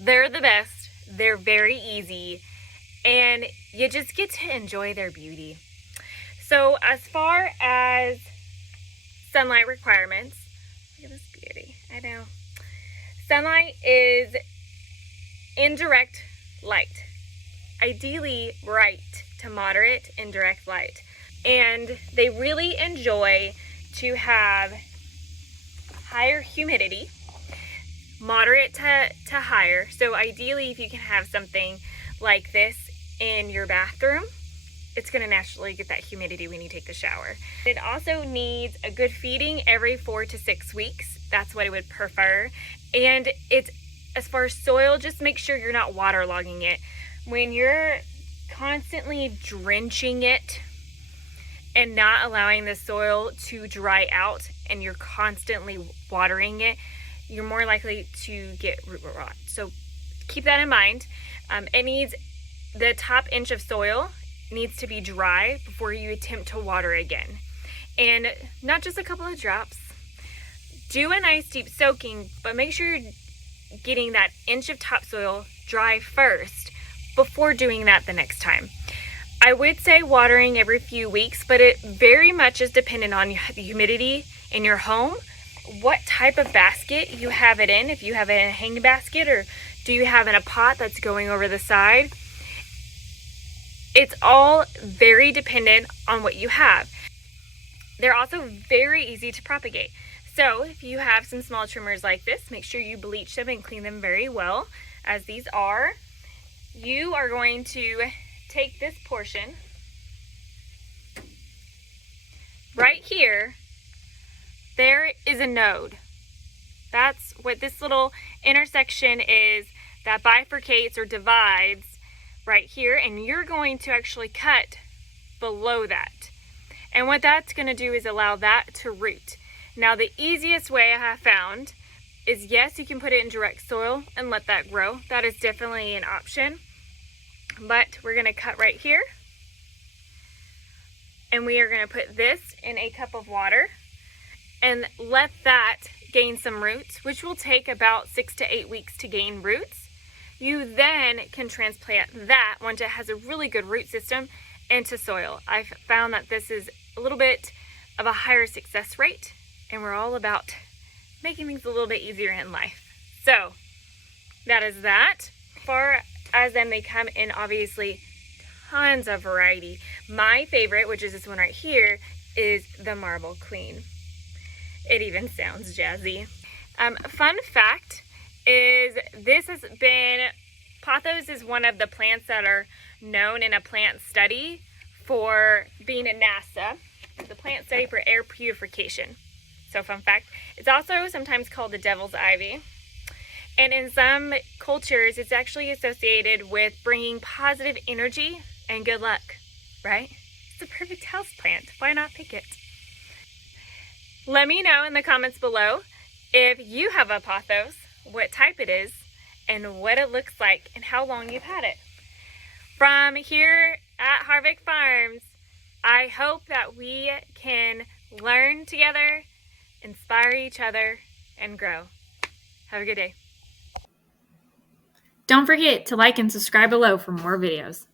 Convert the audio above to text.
They're the best. They're very easy, and you just get to enjoy their beauty. So as far as sunlight requirements, look at this beauty. I know. Sunlight is indirect light, ideally bright to moderate indirect light, and they really enjoy to have higher humidity, moderate to higher. So ideally, if you can have something like this in your bathroom, it's going to naturally get that humidity when you take the shower. It also needs a good feeding every 4 to 6 weeks. That's what I would prefer. And it's, as far as soil, just make sure you're not waterlogging it. When you're constantly drenching it and not allowing the soil to dry out, and you're constantly watering it, you're more likely to get root rot. So keep that in mind. It needs, the top inch of soil needs to be dry before you attempt to water again. And not just a couple of drops. Do a nice deep soaking, but make sure you're getting that inch of topsoil dry first before doing that the next time. I would say watering every few weeks, but it very much is dependent on the humidity in your home, what type of basket you have it in, if you have it in a hang basket or do you have it in a pot that's going over the side. It's all very dependent on what you have. They're also very easy to propagate. So if you have some small trimmers like this, make sure you bleach them and clean them very well, as these are. You are going to take this portion right here. There is a node. That's what this little intersection is that bifurcates or divides right here, and you're going to actually cut below that. And what that's going to do is allow that to root. Now the easiest way I have found is, yes, you can put it in direct soil and let that grow. That is definitely an option. But we're going to cut right here. And we are going to put this in a cup of water and let that gain some roots, which will take about 6 to 8 weeks to gain roots. You then can transplant that, once it has a really good root system, into soil. I've found that this is a little bit of a higher success rate, and we're all about making things a little bit easier in life. So that is that. As far as them, they come in obviously tons of variety. My favorite, which is this one right here, is the Marble Queen. It even sounds jazzy. Fun fact is, this has been, Pothos is one of the plants that are known in a plant study for being at NASA, the plant study for air purification. So fun fact, it's also sometimes called the devil's ivy. And in some cultures, it's actually associated with bringing positive energy and good luck, right? It's a perfect house plant. Why not pick it? Let me know in the comments below if you have a pothos, what type it is, and what it looks like, and how long you've had it. From here at Harvick Farms, I hope that we can learn together, inspire each other, and grow. Have a good day. Don't forget to like and subscribe below for more videos.